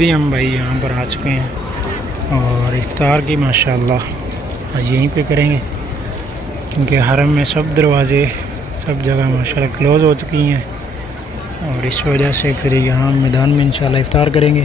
अभी हम भाई यहाँ पर आ चुके हैं और इफ्तार की माशाल्लाह यहीं पे करेंगे, क्योंकि हरम में सब दरवाज़े सब जगह माशाल्लाह क्लोज़ हो चुकी हैं और इस वजह से फिर यहाँ मैदान में इंशाल्लाह इफ्तार करेंगे।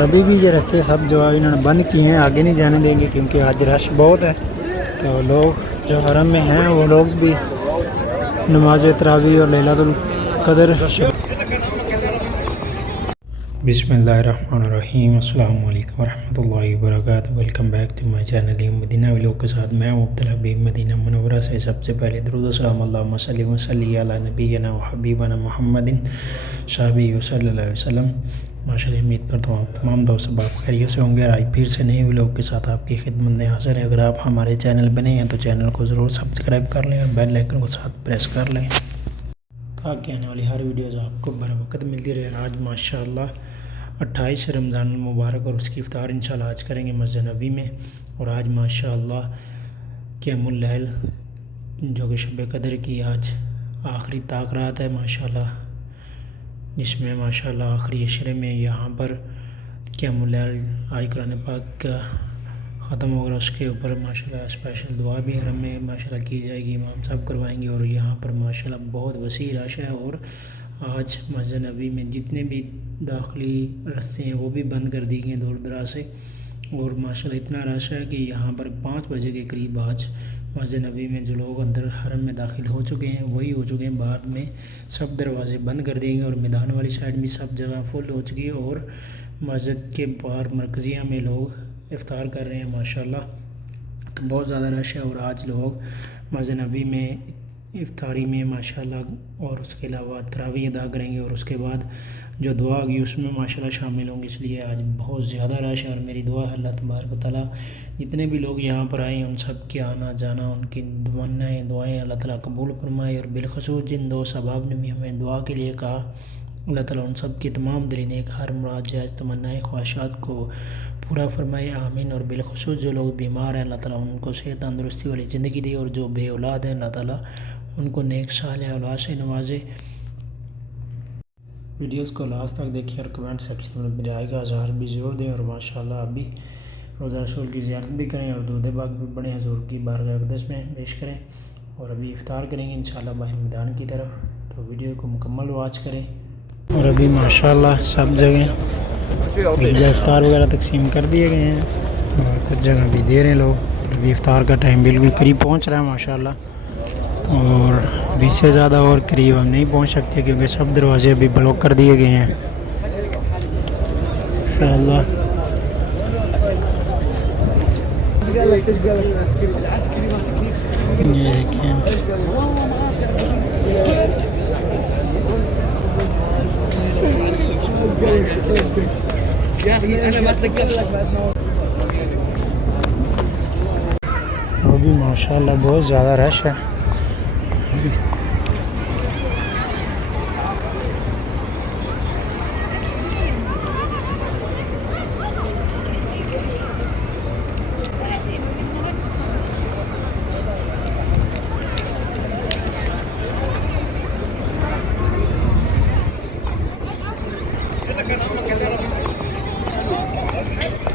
अभी भी ये रास्ते सब जो है इन्होंने बंद किए हैं, आगे नहीं जाने देंगे क्योंकि आज रश बहुत है। तो लोग जो हरम में हैं वो लोग भी नमाज तरावी और लैलतुल क़द्र बिस्मिल्लाहिर्रहमानिर्रहीम अस्सलाम वालेकुम रहमतुल्लाहि व बरकातुहू। Welcome back to my channel Madina vlog के साथ मैं अब्दुल हबीब मदीना मुनव्वरा से। सबसे पहले दुरूद व सलाम अल्लाहुम्मा सल्लि व सल्ली अला नबीना व हबीबना मुहम्मदिन सल्लल्लाहु अलैहि वसल्लम। माशाअल्लाह उम्मीद करता हूँ तमाम दोस्त आप खैरियत से होंगे। आज फिर से नए व्लॉग के साथ आपकी खिदमत में हाज़िर है। अगर आप हमारे चैनल बने हैं तो चैनल को ज़रूर सब्सक्राइब कर लें और बेल आइकन को साथ प्रेस कर लें ताकि आने वाली हर वीडियोज़ आपको बर वक्त मिलती रहे। आज माशाअल्लाह 28 रमज़ान मुबारक और उसकी इफ्तार इंशाल्लाह आज करेंगे मस्जिद नबी में। और आज माशाअल्लाह क़ियामुल लैल जो कि शब कदर की आज आखिरी ताक रात है माशाअल्लाह, जिसमें माशाअल्लाह आखिरी अशरे में यहाँ पर क़ियामुल लैल आज कुरान पाक का ख़त्म होगा। उसके ऊपर माशाअल्लाह स्पेशल दुआ भी हरम में माशाअल्लाह की जाएगी, इमाम साहब करवाएंगे। और यहाँ पर माशाअल्लाह बहुत वसी रश है और आज मस्जिद नबी में जितने भी दाखिली रास्ते हैं वो भी बंद कर दी गए दूर दराज से। और माशाअल्लाह इतना रश है कि यहाँ पर 5 बजे के करीब आज मस्जिद नबी में जो लोग अंदर हरम में दाखिल हो चुके हैं वही हो चुके हैं, बाद में सब दरवाज़े बंद कर देंगे। और मैदान वाली साइड में सब जगह फुल हो चुकी है और मस्जिद के बाहर मरकज़िया में लोग इफ्तार कर रहे हैं माशाअल्लाह। तो बहुत ज़्यादा रश है और आज लोग मस्जिद नबी में इफ्तारी में माशाअल्लाह और उसके अलावा तरावी अदा करेंगे और उसके बाद जो दुआ होगी उसमें माशाअल्लाह शामिल होंगे। इसलिए आज बहुत ज़्यादा रश है और मेरी दुआ है अल्लाह तबारक व तआला जितने भी लोग यहाँ पर आए उन सब के आना जाना उनकी दुआएँ अल्लाह ताला कबूल फरमाए। और बिलखसूस जिन दो सबाब ने भी हमें दुआ के लिए कहा, अल्लाह ताला उन सब की तमाम दिल नेक हर मुराद जायज़ तमन्नाएँ ख्वाहिशात को पूरा फरमाए, आमीन। और बिलखसूस जो लोग बीमार हैं अल्लाह ताला उनको सेहत तंदुरुस्ती वाली ज़िंदगी दे और जो बे औलाद हैं अल्लाह ताला उनको नेक सालेह औलाद से नवाजे। वीडियोस को लास्ट तक देखिए और कमेंट सेक्शन में अपनी राय का इज़हार भी ज़रूर दें। और माशाअल्लाह अभी रोज़ा रसूल की ज़ियारत भी करें और दूध बाग भी बड़े हज़ूर की बारगाह अक़दस में पेश करें और अभी इफ्तार करेंगे इंशाअल्लाह बाहर मैदान की तरफ। तो वीडियो को मुकम्मल वॉच करें। और अभी माशाअल्लाह सब जगह इफ्तार वगैरह तकसीम कर दिए गए हैं और कुछ जगह भी दे रहे हैं लोग। अभी इफ्तार का टाइम बिल्कुल करीब पहुँच रहा है माशाअल्लाह और 20 से ज़्यादा और करीब हम नहीं पहुंच सकते क्योंकि सब दरवाजे अभी ब्लॉक कर दिए गए हैं इंशाअल्लाह। ये देखें अभी माशाअल्लाह बहुत ज़्यादा रश है।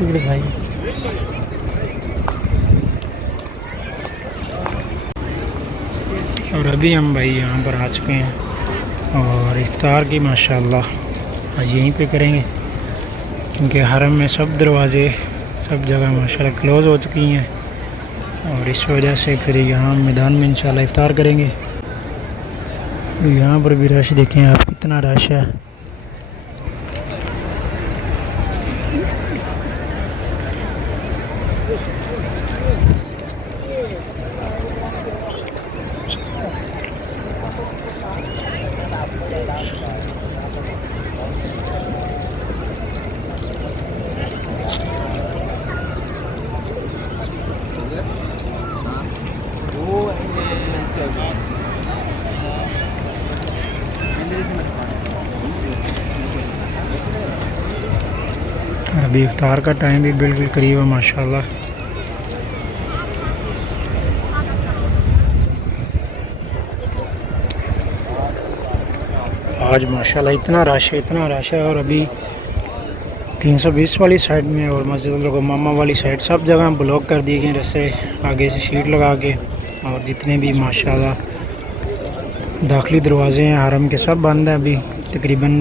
भाई और अभी हम भाई यहाँ पर आ चुके हैं और इफ्तार की माशाअल्लाह यहीं पे करेंगे, क्योंकि हरम में सब दरवाज़े सब जगह माशाअल्लाह क्लोज़ हो चुकी हैं और इस वजह से फिर यहाँ मैदान में इंशाअल्लाह इफ्तार करेंगे। यहाँ पर भी रश देखें आप कितना रश है। अभी इफ्तार का टाइम भी बिल्कुल करीब है माशाल्लाह। आज माशाल्लाह इतना रश है। और अभी 320 वाली साइड में और मस्जिद मामा वाली साइड सब जगह ब्लॉक कर दिए गए रस्ते, आगे से शीट लगा के। और जितने भी माशाल्लाह दाखिली दरवाजे हैं हरम के सब बंद हैं। अभी तकरीबन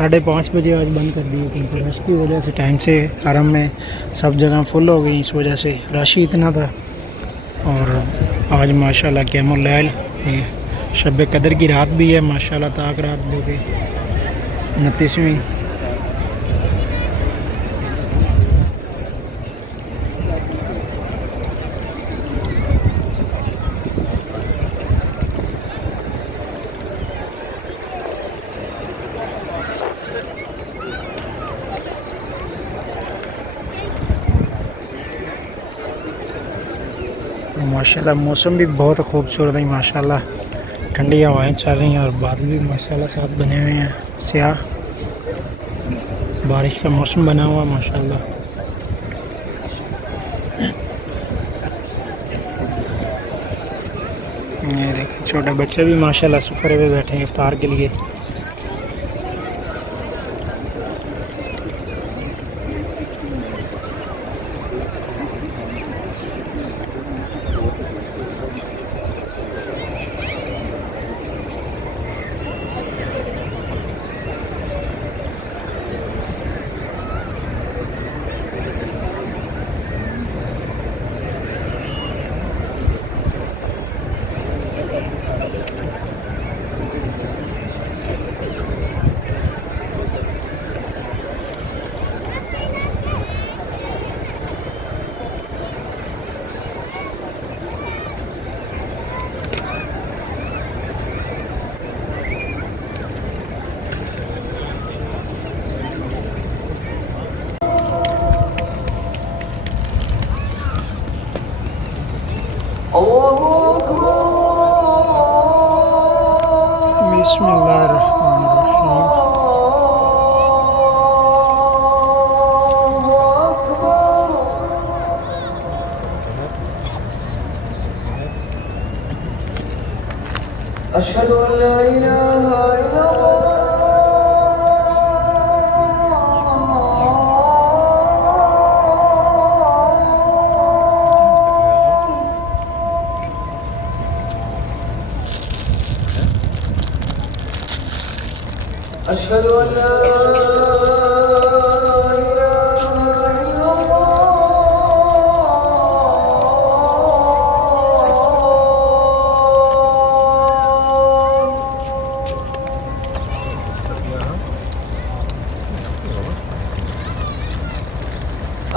5:30 बजे आज बंद कर दिए, क्योंकि रश की वजह से टाइम से हरम में सब जगह फुल हो गई, इस वजह से रश ही इतना था। और आज माशाल्लाह क़यामुल लैल शब कदर की रात भी है माशाल्लाह, ताक रात जो कि 29वीं। माशाल्लाह मौसम भी बहुत खूबसूरत है माशाल्लाह, ठंडी हवाएं चल रही हैं और बादल भी माशाल्लाह साथ बने हुए हैं, स्याह बारिश का मौसम बना हुआ माशाल्लाह। ये देखिए छोटे बच्चे भी माशाल्लाह सुफरे पे बैठे हैं इफ्तार के लिए। अशहदु अल्ला इलाहा इल्लल्लाह अशहदु अल्ला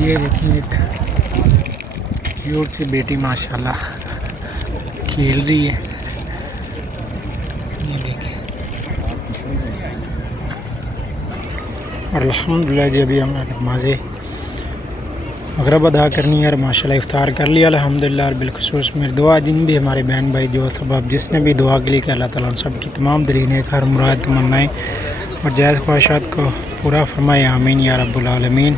ये देखिए एक क्यूट सी बेटी माशाल्लाह खेल रही है। ये देखिए और अल्हम्दुलिल्लाह जी अभी हमने नमाज़ मगरिब अदा करनी है और माशाल्लाह इफ्तार कर लिया अल्हम्दुलिल्लाह। और बिलखुसूस मेरी दुआ जिन भी हमारे बहन भाई जो सब आप जिसने भी दुआ के लिए कि अल्लाह ताला उन सब की तमाम दरीन हर मुराद तमन्नाएँ और जायज़ ख्वाहिशात को पूरा फरमाए, आमीन या रब्बुल आलमीन।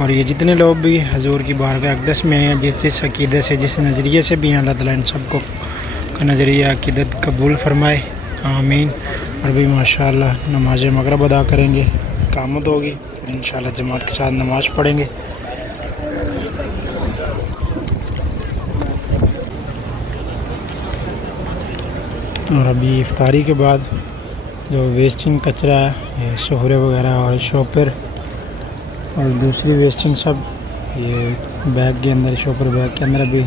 और ये जितने लोग भी हजूर की बारगाह अक़दस में हैं, जिस अक़ीदत से जिस नज़रिए से भी हैं, अल्लाह ताला इन सबको का नज़रिया अक़ीदत कबूल फरमाए, आमीन। और भी माशाअल्लाह नमाज मगरिब अदा करेंगे, कामत होगी, फिर इंशाअल्लाह जमात के साथ नमाज़ पढ़ेंगे। और अभी इफ्तारी के बाद जो वेस्टिंग कचरा है, ये शोहरे वगैरह और शॉपर और दूसरी वेस्टिंग सब ये बैग के अंदर, शॉपर बैग के अंदर अभी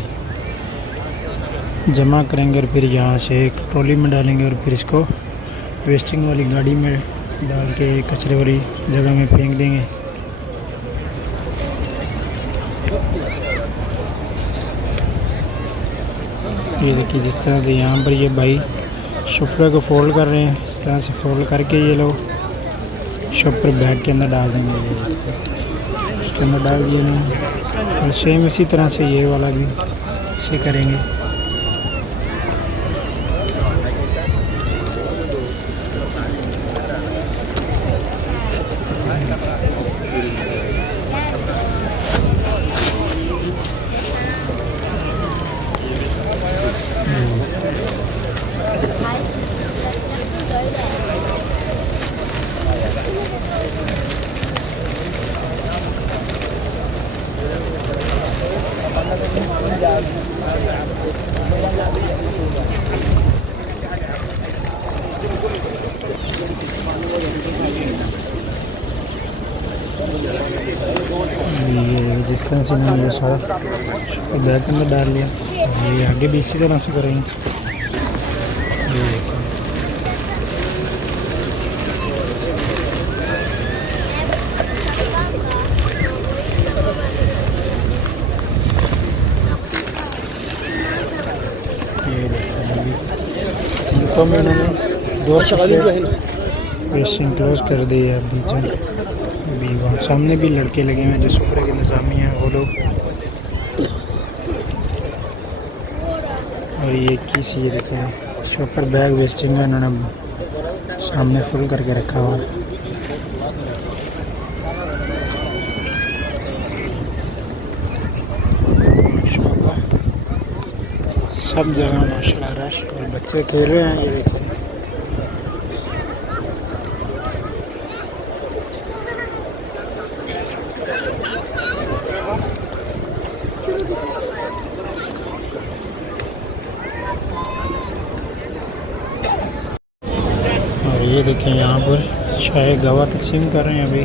जमा करेंगे और फिर यहाँ से एक ट्रॉली में डालेंगे और फिर इसको वेस्टिंग वाली गाड़ी में डाल के कचरे वाली जगह में फेंक देंगे। ये देखिए जिस तरह से यहाँ पर ये भाई शॉपर को फोल्ड कर रहे हैं, इस तरह से फोल्ड करके ये लोग शॉपर बैग के अंदर डाल देंगे। ये उसके अंदर डाल दिए हैं और सेम इसी तरह से ये वाला भी इसे करेंगे। ये जिस तरह से मैंने ये सारा बैग के अंदर डाल लिया, ये आगे भी इसी तरह से करेंगे। तो मैंने दो रेस्टिंग क्लोज कर दी है अभी वहाँ सामने भी लड़के लगे हुए हैं जो सुपरे के निज़ामी हैं वो लोग। और ये किस ये देखें शॉपर बैग वेस्टिंग है, उन्होंने सामने फुल करके रखा हुआ है। सब जगह माशाल्लाह रश और बच्चे खेल रहे हैं, ये देखिए। और ये देखें यहाँ पर शायद गवा तकसीम कर रहे हैं अभी।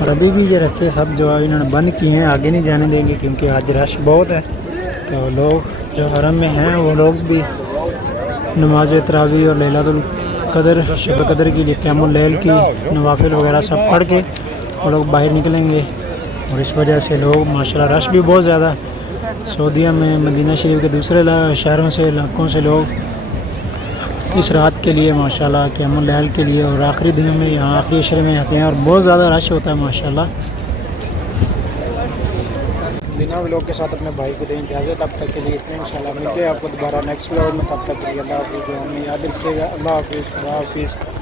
और अभी भी ये रास्ते सब जो है इन्होंने बंद किए हैं, आगे नहीं जाने देंगे क्योंकि आज रश बहुत है। तो लोग जो हरम में हैं वो लोग भी नमाज तरावी और लैलातुल कदर शब कदर के लिए क़यामुल लैल की नवाफिल वगैरह सब पढ़ के वो लोग बाहर निकलेंगे। और इस वजह से लोग माशाल्लाह रश भी बहुत ज़्यादा। सऊदीया में मदीना शरीफ के दूसरे शहरों से इलाक़ों से लोग इस रात के लिए माशाल्लाह क़यामुल लैल के लिए, और आखिरी दिनों में यहाँ आखिरी अशरे में आते हैं और बहुत ज़्यादा रश होता है माशाल्लाह। बिना व्लॉग के साथ अपने भाई को दें इजाज़त, अब तक के लिए इतने। इंशाल्लाह मिलते हैं आपको दोबारा नेक्स्ट व्लॉग में, तब तक के लिए अल्लाह हाफ़िज़। दुआ में याद रखिएगा। अल्लाह हाफ़िज़।